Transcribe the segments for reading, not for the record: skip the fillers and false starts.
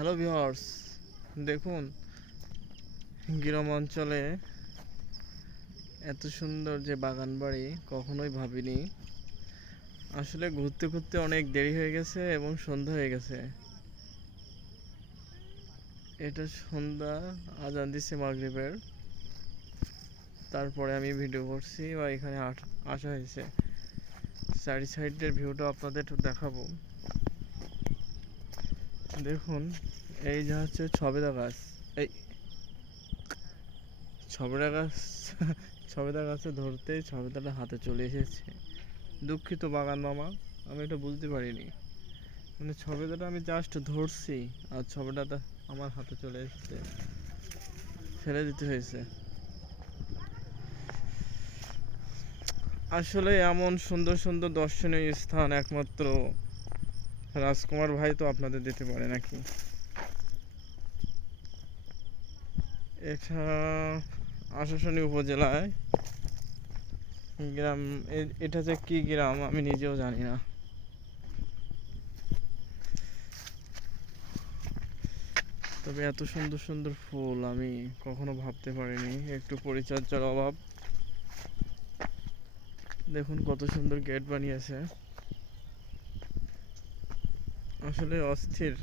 Hello viewers, দেখুন গ্রাম অঞ্চলে এত সুন্দর যে বাগান বাড়ি কখনোই ভাবিনি। আসলে ঘুরতে ঘুরতে অনেক দেরি হয়ে গেছে এবং সন্ধ্যা হয়ে গেছে। এটা সন্ধ্যা, আজান দিচ্ছে মাগরিবের। তারপরে আমি ভিডিও করছি বা এখানে আসা হয়েছে। চারি সাইডের ভিউটা আপনাদের একটু দেখাবো। দেখুন, এই যে হচ্ছে ছবেদা গাছ। এই ছবেদা গাছ ছবেদা গাছে ধরতেই ছবেদাটা হাতে চলে এসেছে। দুঃখিত বাগান মামা, আমি এটা বুঝতে পারিনি। মানে ছবেদাটা আমি জাস্ট ধরছি আর ছবেদাটা আমার হাতে চলে এসেছে, ফেলে দিতে হয়েছে। আসলে এমন সুন্দর সুন্দর দর্শনীয় স্থান একমাত্র রাজকুমার ভাই তো আপনাদের দিতে পারে নাকি। এটা আশাশুনি উপজেলায় গ্রাম। এটা যে কি গ্রাম আমি নিজেও জানি না। তবে এত সুন্দর সুন্দর ফুল আমি কখনো ভাবতে পারিনি। একটু পরিচর্যার অভাব। দেখুন কত সুন্দর গেট বানিয়েছে, আসলে অস্থির।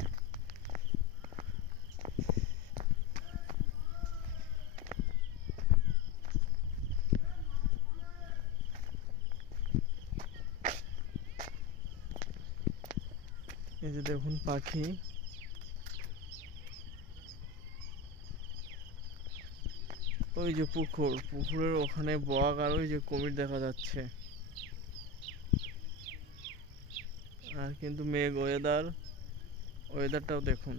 এই যে দেখুন পাখি, ওই যে পুকুরের ওখানে বক আর ওই যে কুমির দেখা যাচ্ছে। আর কিন্তু মেঘ ওয়েদারটাও দেখুন।